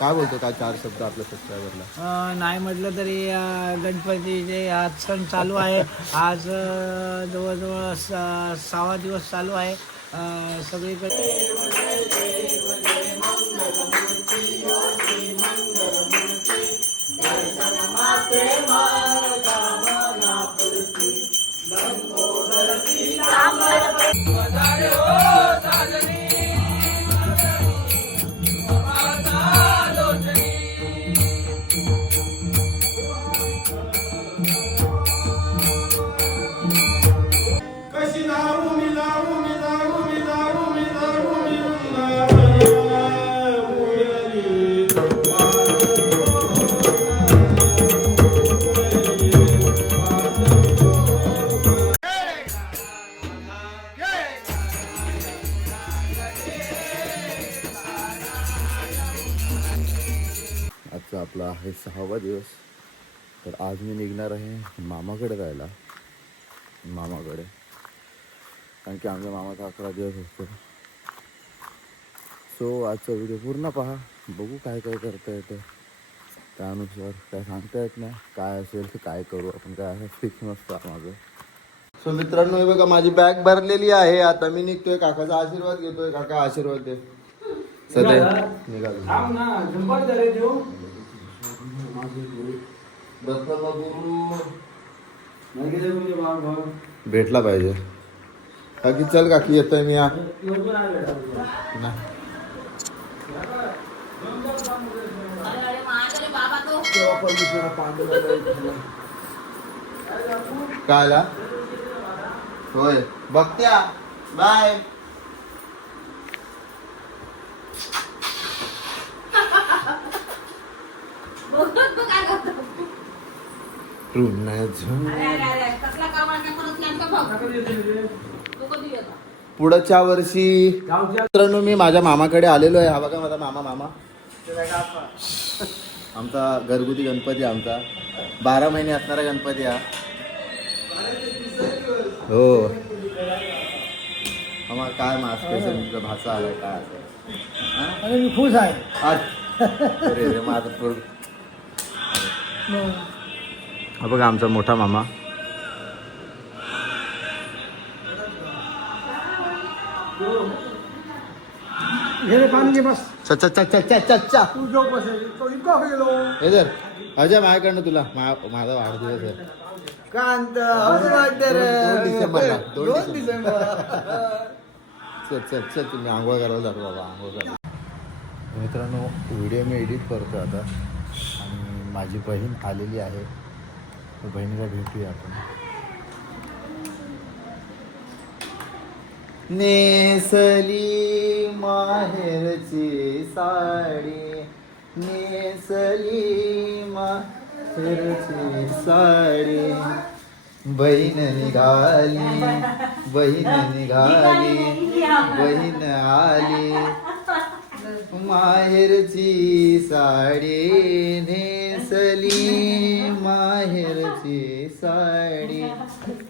काय बोलतो काय चार शब्द आपल्या सबस्क्रायबरला अं, नाही म्हटलं तरी अं, गणपतीचे आज सण चालू आहे. आज अं, जवळजवळ स- सहा दिवस चालू आहे. अं, सगळीकडे की आमच्या मामाचा अकरा दिवस असतो. सो आजचा व्हिडिओ पूर्ण पहा. बघू काय काय करता येतं. त्यानुसार काय सांगता येत नाही. काय असेल तर काय करू आपण. काय असं फिक्स नसतं माझं सो मित्रांनो हे बघा माझी बॅग भरलेली आहे. आता मी निघतोय. काकाचा आशीर्वाद घेतोय. काका आशीर्वाद दे. सध्या निघालो. भेटला पाहिजे. काकी चल काकी येतोय मी या नाही. काय होय. बघत्या. बाय. पुढच्या वर्षी मित्रांनो मी माझ्या मामाकडे आलेलो आहे. हा बघा माझा मामा मामा. आमचा घरगुती गणपती आमचा. बारा महिने असणारा गणपती हा. हो. आम्हाला काय मास्क भाषा आलाय. काय असं? हा? अरे मी खुश आहे. आज- अरे रे, माझं हा बघा आमचा मोठा मामा. घे पाणी घे बस चा चा चा चा चा चा चा तू जो बसेल तो इतका गेलो हे धर अजय माझ्याकडनं तुला मा- माझा वाढदिवस आहे कांत दोन डिसेंबरला दोन डिसेंबर चल चल चल तुम्ही आंघोळ करायला जातो बाबा आंघोळ करा मित्रांनो व्हिडिओ मी एडिट करतो आता. आणि माझी बहीण आलेली आहे. तर बहिणीला भेटूया आपण. नेसली माहेरची साडी नेसली माहेरची साडी. बहीण निघाली बहीण निघाली बहीण आली. माहेरची साडी नेसली माहेरची साडी.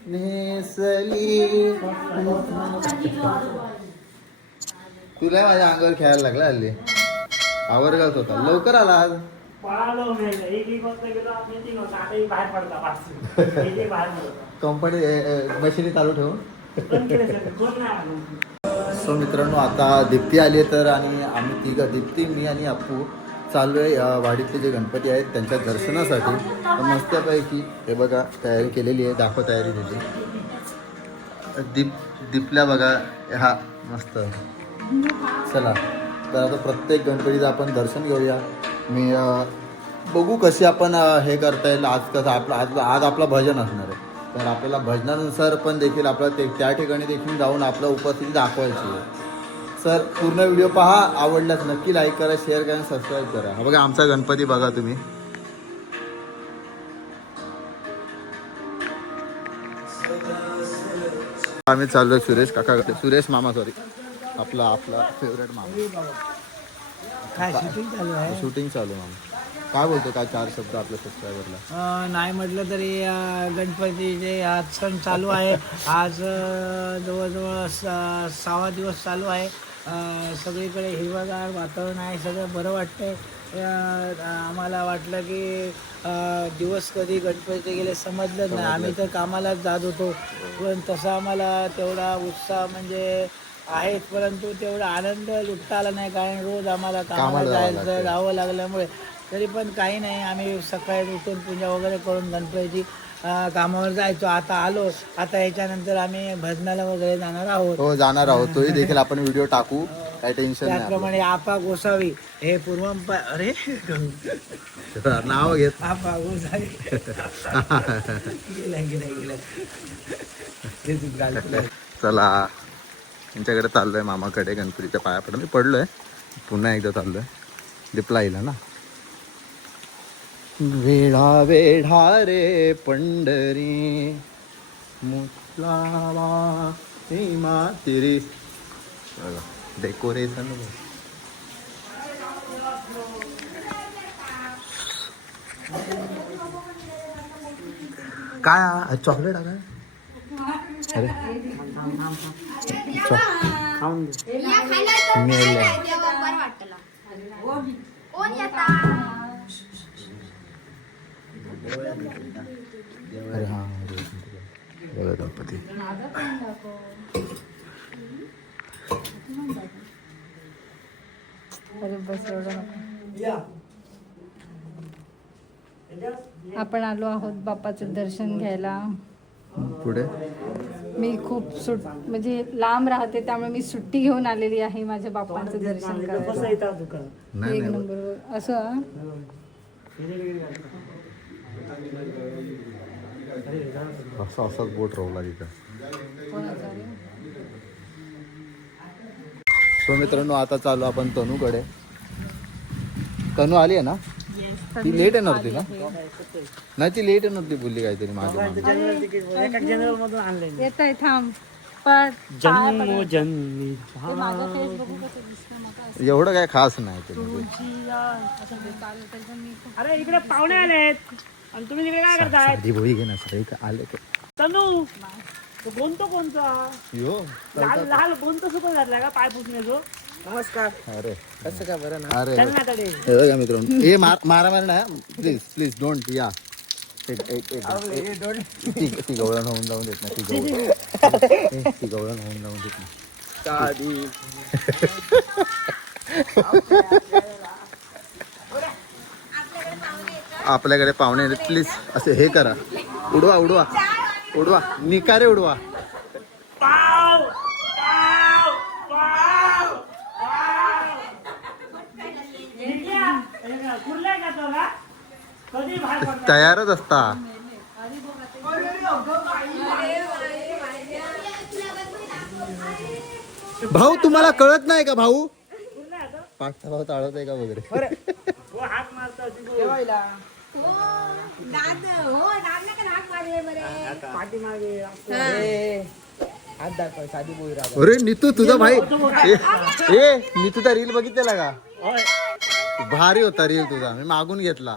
नेसली तुला माझ्या अंगावर खेळायला लागला हल्ली? आवरगावत होता. लवकर आला आज. कंपनी मशिनी चालू ठेवून. सो मित्रांनो आता दीप्ती आली तर आणि आम्ही तिघं दीप्ती मी आणि अप्पू. चालू आहे. या वाडीतले जे गणपती आहेत त्यांच्या दर्शनासाठी तर मस्तपैकी हे बघा तयारी केलेली आहे. दाखव तयारी त्याची दीप दीपल्या बघा हा मस्त. चला. तर आता प्रत्येक गणपतीचं आपण दर्शन घेऊया. मी बघू कसे आपण हे करता येईल. आज कसं आपलं आज आज आपलं भजन असणार आहे. तर आपल्याला भजनानुसार पण देखील आपल्याला ते त्या ठिकाणी देखील जाऊन आपलं उपस्थिती दाखवायची आहे. सर पूर्ण व्हिडिओ पहा आवडल्यास नक्की लाईक करा शेअर करा आणि सबस्क्राईब करा. हा बघा आमचा गणपती बघा तुम्ही. आम्ही चाललोय सुरेश काका सुरेश मामा सॉरी आपला आपला फेवरेट मामा. काय शूटिंग चालू आहे? शूटिंग चालू मामा. काय बोलतो काय चार शब्द आपल्या सबस्क्रायबरला नाही म्हटलं तरी गणपतीचे आज सण चालू आहे. आज जवळजवळ सहा दिवस चालू आहे. सगळीकडे हिरवगार वातावरण आहे सगळं बरं वाटतंय. आम्हाला वाटलं की दिवस कधी गणपती गेले समजलंच नाही. आम्ही तर कामालाच जात होतो. पण तसा आम्हाला तेवढा उत्साह म्हणजे आहेच परंतु तेवढा आनंद लुटता आला नाही. कारण रोज आम्हाला कामाला जायचं. जावं लागल्यामुळे. तरी पण काही नाही. आम्ही सकाळी उठून पूजा वगैरे करून गणपतीची कामावर जायचो आता आलो. आता याच्यानंतर आम्ही भजनाला वगैरे जाणार आहोत. हो जाणार आहोत. तोही देखील आपण व्हिडिओ टाकू. काही टेन्शन नाही त्याचप्रमाणे आपा गोसावी हे पूर्वंपा अरे. नाव घेत. आपा गोसावी. गेला गेला गेला ते तू घालतोय. चला. त्यांच्याकडे चाललोय मामाकडे गणपतीच्या पाया पडून मी पडलोय. पुन्हा एकदा चाललोय. दिपला येईल ना. वेढा वेढा रे पंढरी. मुतलावा हे मातिरी. डेकोरेशन काय? चॉकलेट आहे काय? अरे. खाऊन अरे हा बघा गणपती अरे बस एवढं आपण आलो आहोत बाप्पाचं दर्शन घ्यायला. पुढे? मी खूप सुट म्हणजे लांब राहते त्यामुळे मी सुट्टी घेऊन आलेली आहे माझ्या बाप्पांचं दर्शन करायला. एक नाही नंबर. असं? हा? असा असाच बोट रोवला तिथं? सो मित्रांनो आता चालू आपण तनूकडे. तनू आली आहे ना? ती लेट येणार होती ना? नाही ती लेट येणार होती बोलली काहीतरी माझ्या मागे. जनरल तिकीट एका जनरल मधून आणले येत आहे थांब. एवढं काय खास नाही ते म्हणजे. अरे इकडे पाहुणे आलेत. आणि तुम्ही तिकडे काय करताय? साधी बोई घे ना सगळी का आले का? तनू! तो गोंतो कोणता? यो लाल लाल गोंतो सुद्धा घातला का पाय पुसण्याचो नमस्कार. अरे. कसं काय बरं ना? अरे. चल ना तडे. हे बघा मित्रांनो ए मार मारा मार ना प्लीज प्लीज डोंट या. एक एक एक ती ती गवळण होऊन जाऊन देत नाही ती गवळण. ए, ती गवळण होऊन जाऊन देत नाही आपल्याकडे पाहुणे प्लीज असे हे करा. उडवा उडवा. उडवा. निकारे उडवा. का तयारच असता. भाऊ तुम्हाला कळत नाही का भाऊ? पाठचा भाऊ चालवत आहे का वगैरे? हो हो अरे नितू तुझा भाई ए नितूचा रील बघितलेला का? भारी होता रील तुझा मी मागून घेतला.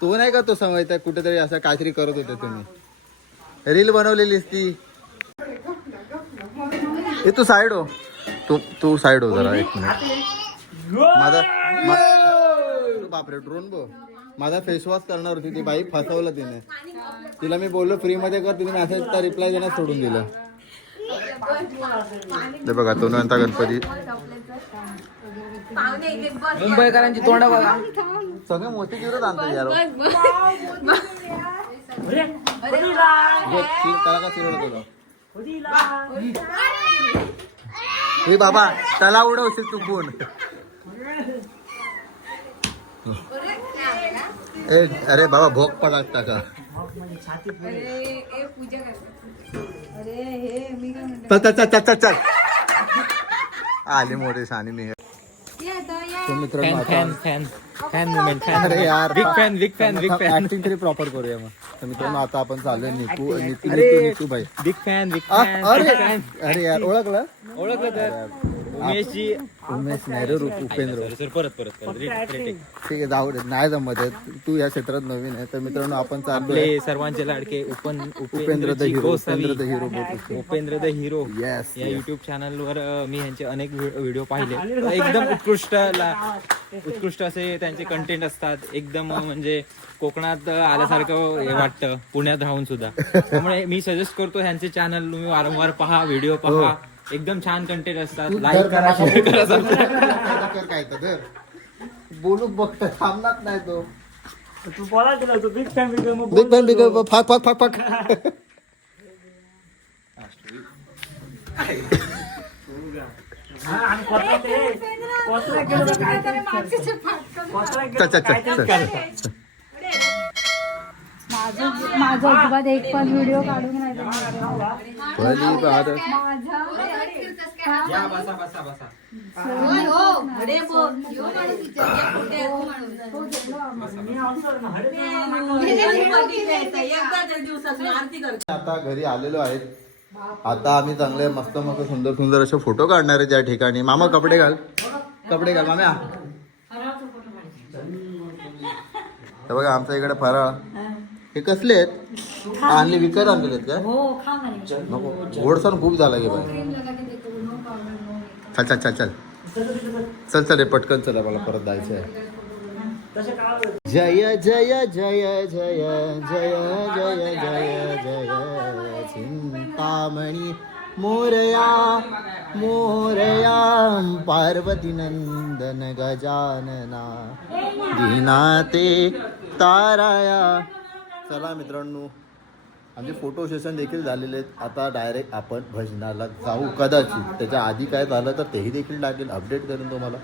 तो नाही का तो समय त्या कुठेतरी असं काहीतरी करत होते तुम्ही. रील बनवलेलीस ती. ए तू साईड हो. तू तू साईड हो जरा एक मिनिट माझा बापरे ड्रोन बो माझा फेस वॉश करणार होती ती बाई फसवलं तिने. तिला मी बोललो फ्री मध्ये कर. तिने मेसेजचा रिप्लाय देण्यास सोडून दिलं. ते बघा तो नंतर गणपती. मुंबईकरांची तोंड बघा. सगळे मोठी किरत आणतात यार. ती- त्याला का हे बाबा त्याला उडवशील चुकून ए अरे बाबा भोग हे चल चल चल चल चल. आली मोठी सानी मी तो मित्रांनो आता फॅन फॅन मुमेंट अरे यार. Big fan big fan big fan acting तरी प्रॉपर करूया मग. तर मित्रांनो आता आपण चाललोय निकू निकू निकू निकू भाई. बिग फॅन बिग अरे! अरे यार ओळखलं? ओळखलं तर. उमेश नेहरू उपेंद्र सर परत परत परत. ठीक आहे जाऊ दे. नाही जमत आहे. तू या क्षेत्रात नवीन आहे. तर मित्रांनो आपण चाललोय. आपले सर्वांचे लाडके उपन Upendra the hero Upendra the hero बोलतो उपेंद्र द हिरो. येस या युट्यूब चॅनलवर अ, मी यांचे अनेक व्हिडिओ पाहिले. एकदम उत्कृष्ट ला- उत्कृष्ट असे त्यांचे कंटेंट असतात. एकदम म्हणजे कोकणात आल्यासारखं हे वाटतं. पुण्यात राहून सुद्धा. त्यामुळे मी सजेस्ट करतो ह्यांचे चॅनल तुम्ही वारंवार पहा व्हिडिओ पहा. एकदम छान कंटेंट असतात. लाईक करा शेअर करा. काय तर धर. बोलू बघत थांबणार नाही तो. तू बोला दिला तू बिग फॅन बिग मग बिग बॅन बिग फाक फाक फाक फाक. हा, आणि कोथळा ते- कोथळा केलं तर काय तरी मागचे फाटकन. कोथळा चल केलं चल तर काय चल तरी चल. माझं माझं अजिबात एक पण व्हिडिओ काढून नाही. देणार. माझा या बसा बसा बसा. मी आलो ना, हडे आता घरी आलेलो आहेत. आता आम्ही चांगले मस्त मस्त सुंदर सुंदर असे फोटो काढणार आहे त्या ठिकाणी. मामा कपडे घाल. कपडे घाल माम्या. हे बघा आमच्या इकडे फराळ. हे कसले आहेत? आणले विकत आणलेले आहेत काय? नको गोडसण खूप झाला गे बाय चल चल चल चल. चल चल रे पटकन चला मला परत जायचं आहे जय जय जय जय जय जय जय जय चिंतामणी मोरया मोरया पार्वती नंदन गजानना दीनाते ताराया. चला मित्रांनो आमचे फोटो सेशन देखील झालेले आहेत. आता डायरेक्ट आपण भजनाला जाऊ कदाचित. त्याच्या आधी काय झालं तर तेही देखील लागेल अपडेट करून तुम्हाला.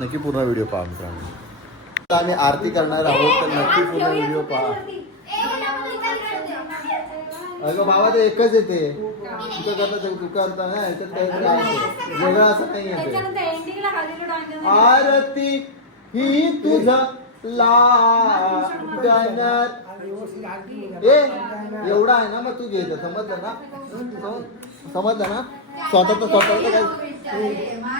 नक्की पूर्ण व्हिडिओ पहा मित्रांनो. आम्ही आरती करणार आहोत. तर नक्की पूर्ण व्हिडिओ पहा. अगं बाबा ते एकच येते तुका करता ते करता. ना याच्यात काहीतरी आहे. वेगळं असं नाही येते डांगर आरती ही तुझा लागणार ए एवढा आहे ना मग तू घे समजलं ना? सम- समजलं ना? स्वतः स्वतः काय?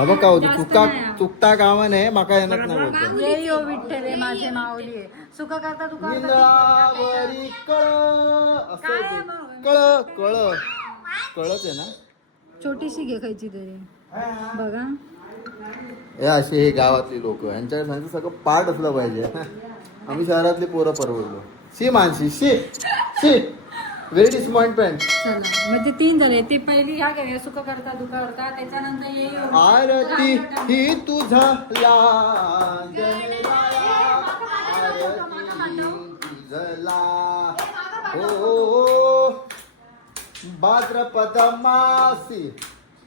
अबं का होतं चुका चुकता कामा नाही माका येणार नाही बोलतो ये यो विठ्ठले माझे माऊली आहे. सुख करता तुका निंदळावरी कळ. असं. कळ कळ. कळच आहे ना? छोटीशी घे खायची तरी. बघा. हे असे हे गावातली लोक यांच्या सांगतो सगळं पाठ असलं पाहिजे. आम्ही शहरातली पोरं परवडलो. शी मानसी शी शी. व्हेरी डिसअपॉइंटमेंट चला ते तीन झाले ते पहिली ह्या घे सुख करता दुख करता त्याच्यानंतर ये यो आरती ही तुझा तुझला हो. भाद्रपद मासी.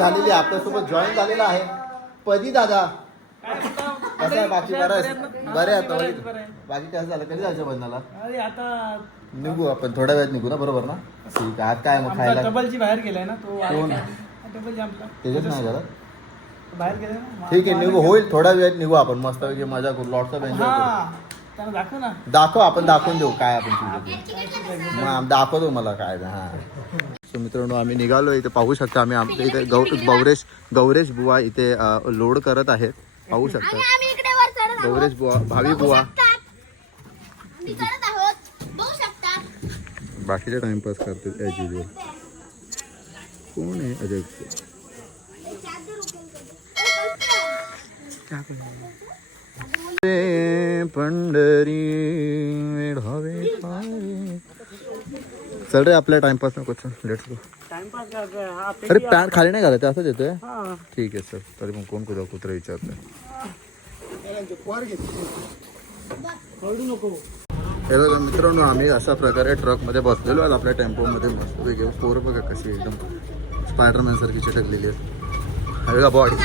झालेली आहे. आपल्यासोबत जॉईन झालेला आहे. पदी दादा. कसं आहे? बाकी बरं आहे? बरे आता बाकी काय झालं? कधी जायचं आता निघू आपण. थोड्या वेळात निघू ना बरोबर ना? ठीक आहे. आज काय मग खायला? डबलची बाहेर गेलाय ना तो कोण? जंपला त्याच्यात नाही झालं? बाहेर ठीक आहे निघू. होईल. थोड्या वेळात निघू आपण. मस्त मजा करू. लॉट्स ऑफ एन्जॉय करू. हा दाखव ना. दाखव. आपण दाखवून देऊ. काय आपण दाखवतो मला काय हा. सो मित्रांनो आम्ही निघालो. इथे पाहू शकता आम्ही आमच्या इथे गौ गौरेश गौरेश बुवा इथे लोड करत आहेत पाहू शकता. गौरेश बुवा भावी बुवा. बाकीचे टाइमपास करतात ॲज युजल कोण आहे? अजय पंढरी पावे. चल रे आपल्या टाइमपास नको चल लेट्स गो टाइमपास हा अरे पॅन्ट खाली नाही घालायचं असंच येतोय? हा. ठीक आहे सर तरी मग कोण कुठं कुत्रा विचारतोय? मित्रांनो आम्ही अशा प्रकारे ट्रकमध्ये बसलेलो आहेत. आपल्या टेम्पोमध्ये मस्त घेऊ पोर बघा कशी एकदम स्पायडरमॅन सारखी चिटकलेली आहे हे बघा बॉडी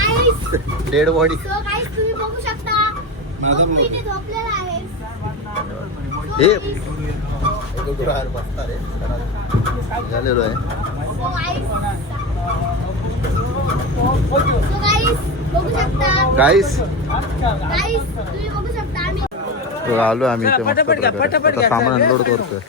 डेड बॉडी आहे. हे बाहेर बसणार आहे. झालेलो आहे. आम्ही आलो आम्ही इथे मस्त प्रकारे. सामान अनलोड करतोय.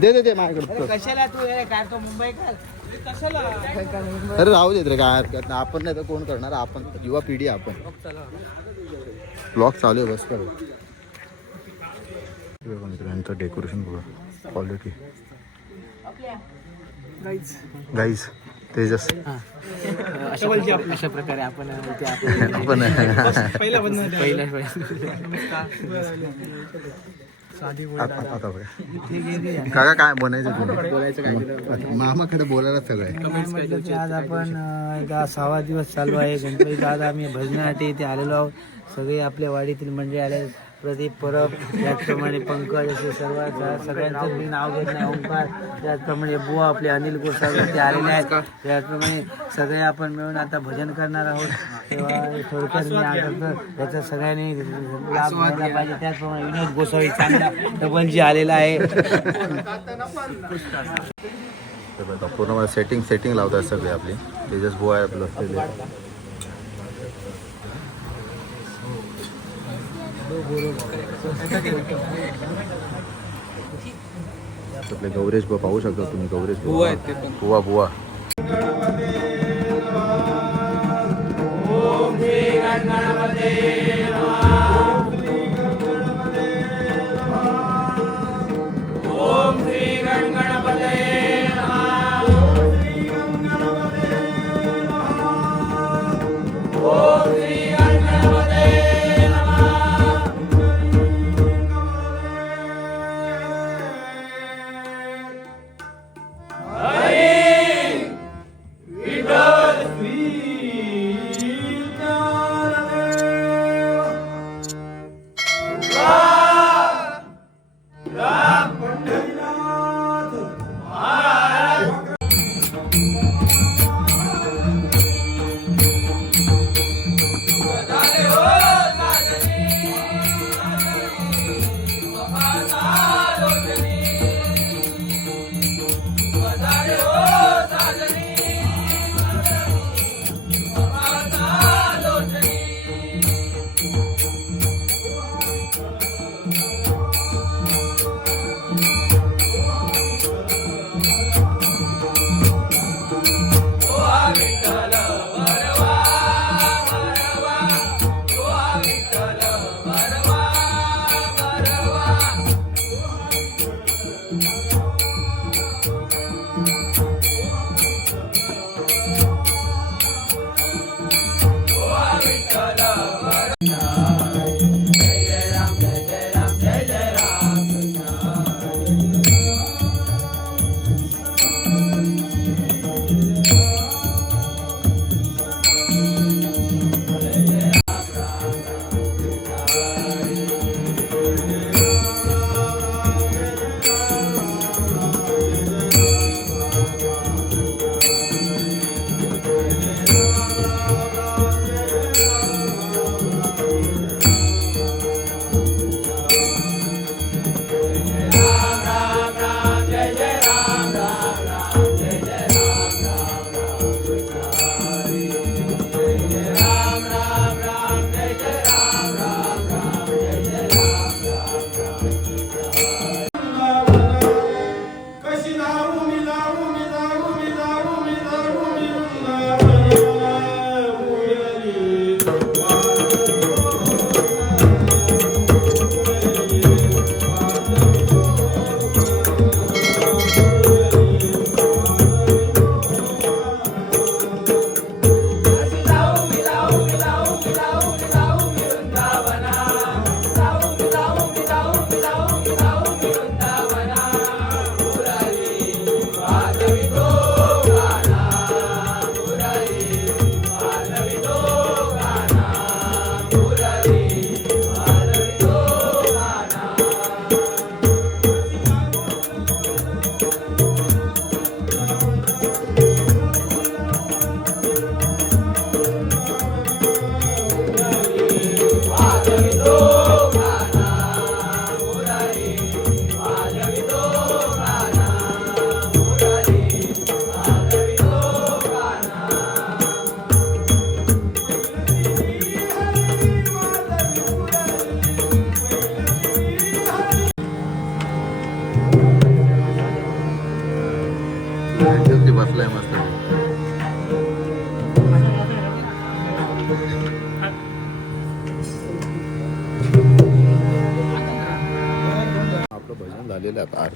दे दे दे माझ्याकडे. कशाला तू काय तो मुंबई काय अरे राहू देत रे काय हरकत नाही. आपण नाही तर कोण करणार? आपण युवा पिढी आहे आपण. ब्लॉग चालू आहे बस कर. मित्रांचं डेकोरेशन बघा. Quality guys Tejas. अशा प्रकारे आपण आपण आपण आता आता बघा. काका काय बनायचं तुम्ही? मामाकडे बोलायला सगळं. आज आपण सहावा दिवस चालू आहे. गणपती आज आम्ही भजनासाठी इथे आलेलो आहोत. सगळे आपल्या वाडीतील मंडळी आले. प्रदीप परब त्याचप्रमाणे पंकज असे सर्व सगळ्यांचं मी नाव घेत नाही ओंकार त्याचप्रमाणे बुवा आपले अनिल गोसावी ते आलेले आहेत. त्याचप्रमाणे सगळे आपण मिळून आता भजन करणार आहोत. तेव्हा थोडक्यात मी आग्रह याचा सगळ्यांनी लाभ घ्यायला पाहिजे. त्याचप्रमाणे विनोद गोसावी चांगला डबल जी आलेला आहे. पूर्ण सेटिंग सेटिंग लावतात सगळे आपली. तेजस बुवा आहे आपलं. आपले गौरेश बाबा पाहू शकता तुम्ही गौरेश बुवा. बुवा बुवा ओम श्री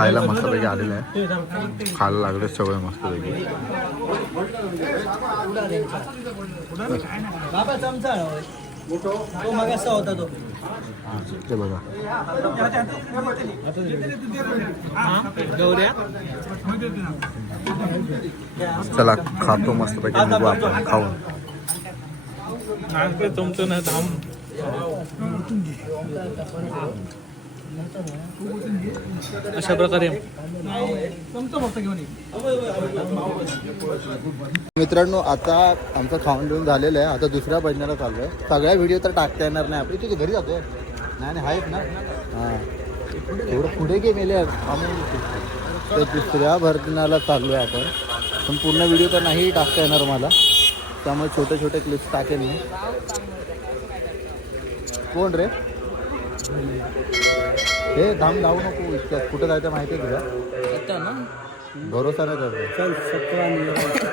खायला मस्तपैकी आलेलं आहे. खायला लागले सगळं मस्तपैकी ते बघा. चला खातो मस्तपैकी निघू आपण खाऊन. तुमचं ना अशा प्रकारे. मित्रांनो आता आमचं खाऊन देऊन झालेलं आहे. आता दुसऱ्या भजनाला चालू आहे सगळ्या व्हिडिओ तर टाकता येणार नाही. आपली तुझ्या घरी जातो नाही नाही आहेत ना. हां. एवढं पुढे गे मेले आम्ही तर दुसऱ्या भजनाला चाललो आहे आपण. पण पूर्ण व्हिडिओ तर नाही टाकता येणार मला. त्यामुळे छोटे छोटे क्लिप्स टाकेन मी. कोण रे? हे धाम जाऊ नको इतक्यात. कुठं जायचं माहिती आहे तुला? भरोसा नाही करतो